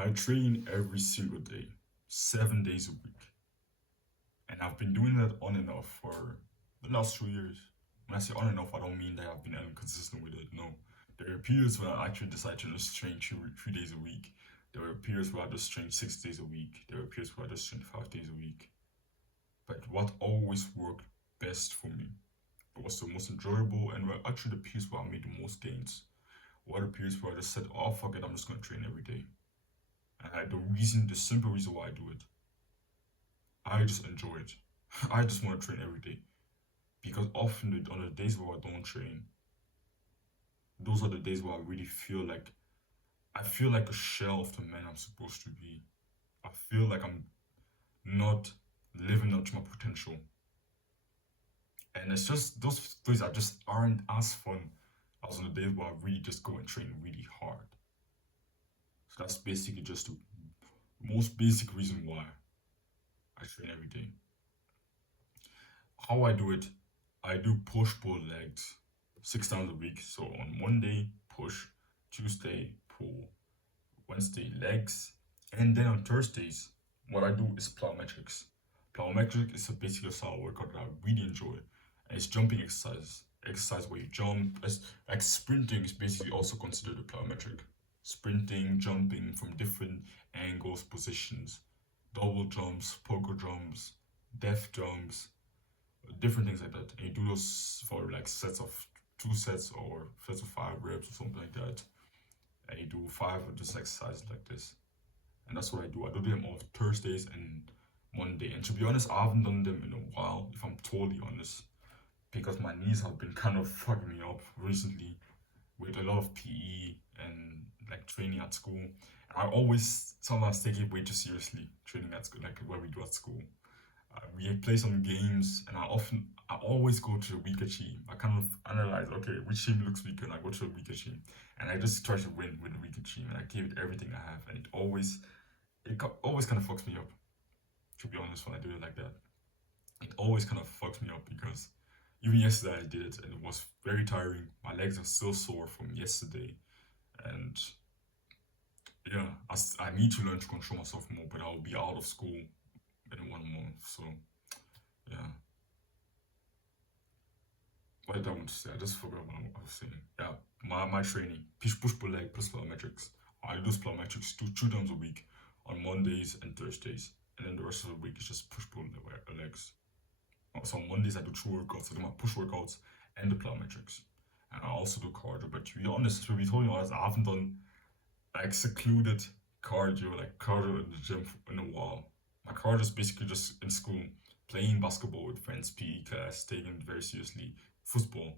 I train every single day, 7 days a week. And I've been doing that on and off for the last 2 years. When I say on and off, I don't mean that I've been inconsistent with it. No. There are periods where I actually decide to just train 3 days a week. There were periods where I just train 6 days a week. There were periods where I just train 5 days a week. But what always worked best for me, it was the most enjoyable, and were actually the periods where I made the most gains. Were the periods where I just said, oh, fuck it, I'm just going to train every day. And the simple reason why I do it, I just enjoy it. I just want to train every day. Because often on the days where I don't train, those are the days where I really I feel like a shell of the man I'm supposed to be. I feel like I'm not living up to my potential. And it's just those days are just aren't as fun as on the days where I really just go and train really hard. So that's basically just the most basic reason why I train every day. How I do it, I do push pull legs 6 times a week. So on Monday, push, Tuesday, pull, Wednesday, legs, and then on Thursdays, what I do is plyometrics. Plyometric is basically a style workout that I really enjoy. And it's jumping exercise where you jump. It's like sprinting is basically also considered a plyometric. Sprinting, jumping from different angles, positions, double jumps, poker jumps, death jumps, different things like that. And you do those for like sets of 2 sets or sets of 5 reps or something like that. And you do 5 of this exercise like this. And that's what I do. I do them on Thursdays and Monday. And to be honest, I haven't done them in a while, if I'm totally honest, because my knees have been kind of fucking me up recently with a lot of PE and like training at school. I always sometimes take it way too seriously, training at school, like what we do at school. We play some games, and I always go to the weaker team. I kind of analyze, okay, which team looks weaker, and I go to the weaker team, and I just try to win with the weaker team, and I give it everything I have, and it always kind of fucks me up. To be honest, when I do it like that, it always kind of fucks me up because even yesterday I did it, and it was very tiring. My legs are still sore from yesterday, and yeah, I need to learn to control myself more, but I'll be out of school in 1 month, so yeah. What did I want to say? I just forgot what I was saying. Yeah, my training, push pull leg plus plyometrics. I do those plyometrics 2 times a week on Mondays and Thursdays, and then the rest of the week is just push pull legs. So on Mondays I do 2 workouts. I do my push workouts and the plyometrics, and I also do cardio. But to be honest, to be totally honest, I haven't done like secluded cardio in the gym in a while. My cardio is basically just in school, playing basketball with friends, PE class, taking it very seriously. Football.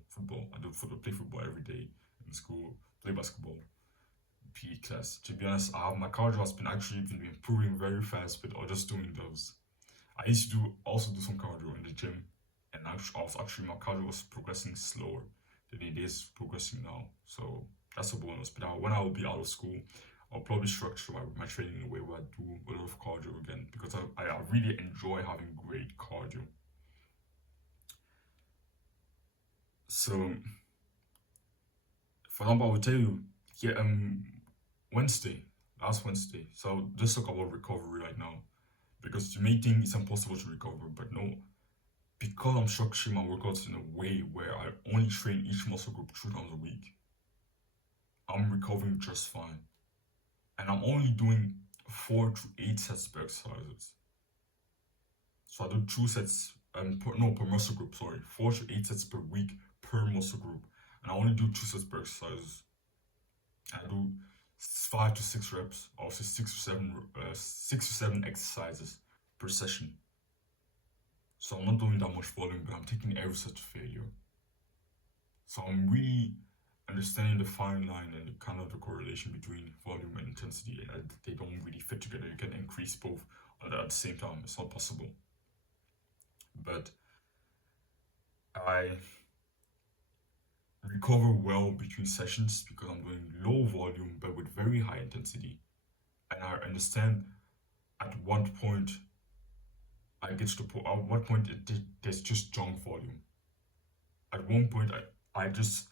I do football, play football every day in school, play basketball, PE class. To be honest, my cardio has been actually been improving very fast with or just doing those. I used to also do some cardio in the gym, and actually my cardio was progressing slower than it is progressing now. So that's a bonus. But when I will be out of school, I'll probably structure my training in a way where I do a lot of cardio again because I really enjoy having great cardio. So, for example, I would tell you, yeah, Wednesday, last Wednesday. So just talk about recovery right now because you may think it's impossible to recover, but no, because I'm structuring my workouts in a way where I only train each muscle group 2 times a week, I'm recovering just fine. And I'm only doing 4 to 8 sets per exercises. So I do 2 sets, per muscle group, sorry, 4 to 8 sets per week per muscle group. And I only do 2 sets per exercise. I do 5 to 6 reps, also 6 to 7 exercises per session. So I'm not doing that much volume, but I'm taking every set to failure. So I'm really understanding the fine line and kind of the correlation between volume and intensity. And they don't really fit together. You can increase both at the same time. It's not possible. But I recover well between sessions because I'm doing low volume but with very high intensity. And I understand at what point I get to the point, at what point there's just junk volume. At one point, I just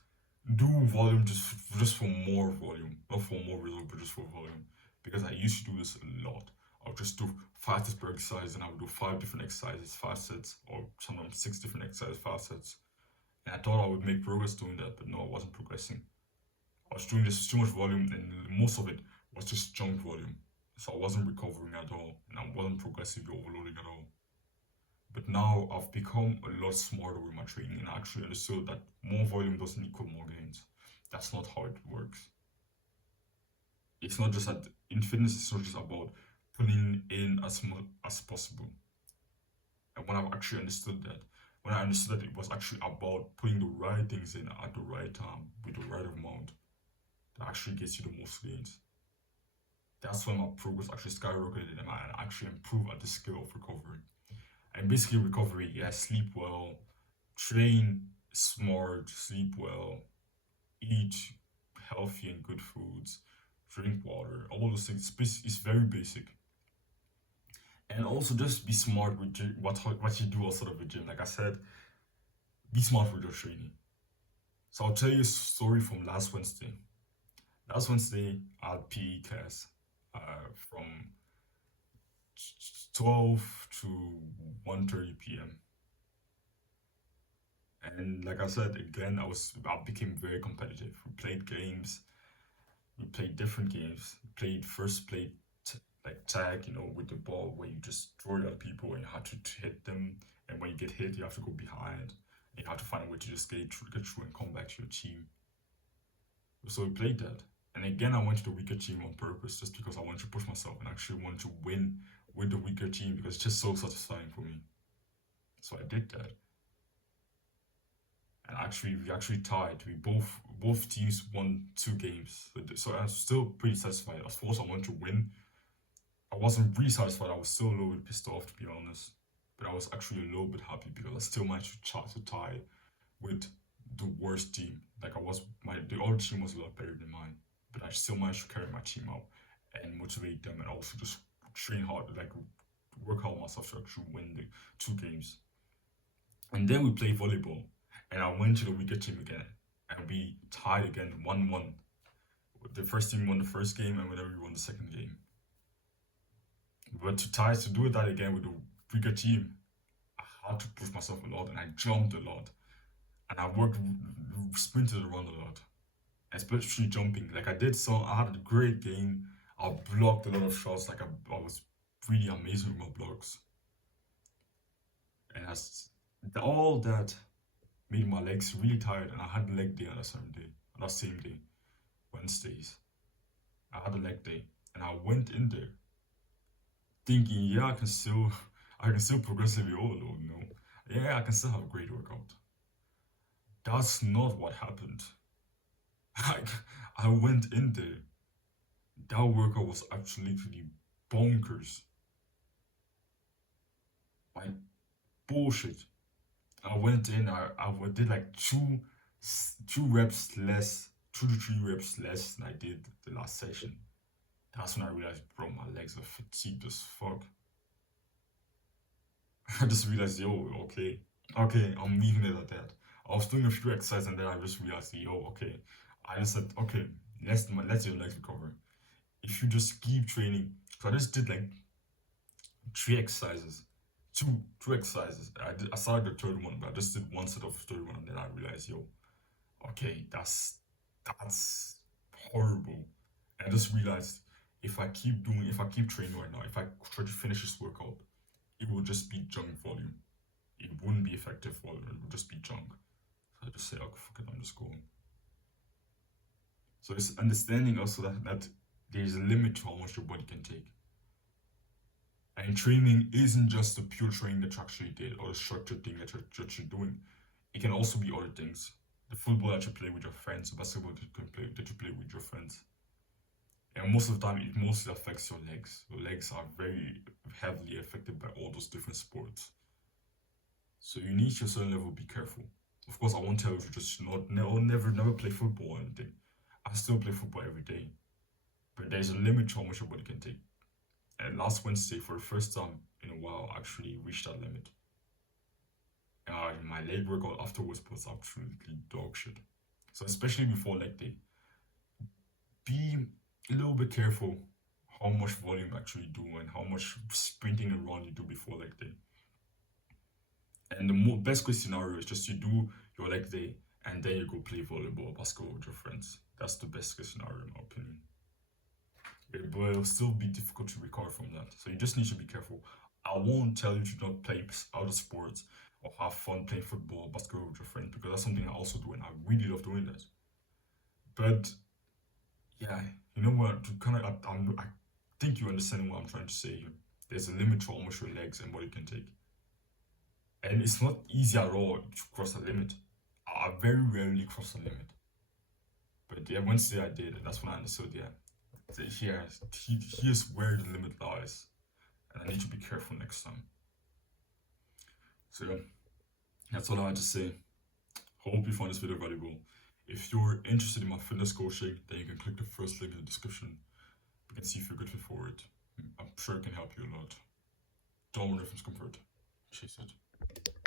do volume just for more volume, not for more result, but just for volume. because I used to do this a lot. I would just do 5 sets per exercise, and I would do 5 different exercises, 5 sets, or sometimes 6 different exercises, 5 sets. And I thought I would make progress doing that, but no, I wasn't progressing. I was doing just too much volume, and most of it was just junk volume. So I wasn't recovering at all, and I wasn't progressively overloading at all. But now I've become a lot smarter with my training, and I actually understood that more volume doesn't equal more gains. That's not how it works. It's not just that in fitness, it's not just about putting in as much as possible. And when I've actually understood that, when I understood that it was actually about putting the right things in at the right time with the right amount, that actually gets you the most gains. That's when my progress actually skyrocketed and I actually improved at the skill of recovery. And basically, recovery, yeah, sleep well, train smart, sleep well, eat healthy and good foods, drink water, all those things. It's very basic. And also just be smart with what you do outside of the gym. Like I said, be smart with your training. So I'll tell you a story from last Wednesday. Last Wednesday, I had PE class from 12 to 1:30 p.m. And like I said, again, I became very competitive. We played games, we played different games. We played like tag, with the ball where you just throw it at people and you have to hit them. And when you get hit, you have to go behind. And you have to find a way to just get through and come back to your team. So we played that. And again, I went to the weaker team on purpose just because I wanted to push myself and actually wanted to win with the weaker team because it's just so satisfying for me. So I did that. And actually, we actually tied. We both teams won 2 games. So I was still pretty satisfied. Of course, I wanted to win. I wasn't really satisfied. I was still a little bit pissed off, to be honest. But I was actually a little bit happy because I still managed to tie with the worst team. Like the other team was a lot better than mine, but I still managed to carry my team out and motivate them, and also just train hard, like work hard myself to actually win the 2 games. And then we played volleyball, and I went to the weaker team again, and we tied again 1-1. The first team won the first game, and whenever we won the second game. But to do that again with the weaker team, I had to push myself a lot, and I jumped a lot, and I sprinted around a lot, especially jumping. Like I had a great game. I blocked a lot of shots. Like I was really amazing with my blocks, and all that made my legs really tired. And I had a leg day on that same day, Wednesdays. I had a leg day, and I went in there thinking, yeah, I can still progressively overload. Yeah, I can still have a great workout. That's not what happened. Like I went in there, that workout was absolutely bonkers, like bullshit. I went in, I did like two reps less, 2 to 3 reps less than I did the last session. That's when I realized, bro, my legs are fatigued as fuck. I just realized, yo, okay, I'm leaving it at that. I was doing a few exercises and then I just realized, yo, okay. I just said, okay, let your legs recover. If you just keep training, so I just did like 3 exercises, two exercises. I started the third one, but I just did one set of the third one, and then I realized, yo, okay, that's horrible. And I just realized if I keep training right now, if I try to finish this workout, it will just be junk volume. It wouldn't be effective volume. It would just be junk. So I just say, okay, fuck it, I'm just going. So it's understanding also that there's a limit to how much your body can take. And training isn't just the pure training that you actually did or the structured thing that you're doing. It can also be other things. The football that you play with your friends, the basketball that you play with your friends. And most of the time, it mostly affects your legs. Your legs are very heavily affected by all those different sports. So you need to a certain level be careful. Of course, I won't tell you to just never play football or anything. I still play football every day. But there's a limit to how much your body can take. And last Wednesday, for the first time in a while, I actually reached that limit. My leg workout afterwards was absolutely dog shit. So especially before leg day, be a little bit careful how much volume you actually do and how much sprinting around you do before leg day. And the best case scenario is just you do your leg day and then you go play volleyball or basketball with your friends. That's the best case scenario in my opinion. But it'll still be difficult to recover from that. So you just need to be careful. I won't tell you to not play other sports or have fun playing football or basketball with your friends because that's something I also do and I really love doing that. But yeah, you know what? To kind of, I think you understand what I'm trying to say here. There's a limit to how much your legs and body can take. And it's not easy at all to cross a limit. I very rarely cross a limit. But yeah, Wednesday I did, and that's when I understood, yeah, here's where the limit lies. And I need to be careful next time. So yeah, that's all I had to say. Hope you found this video valuable. If you're interested in my fitness coaching, then you can click the first link in the description. We can see if you're good fit for it. I'm sure it can help you a lot. Don't run from discomfort. Chase it.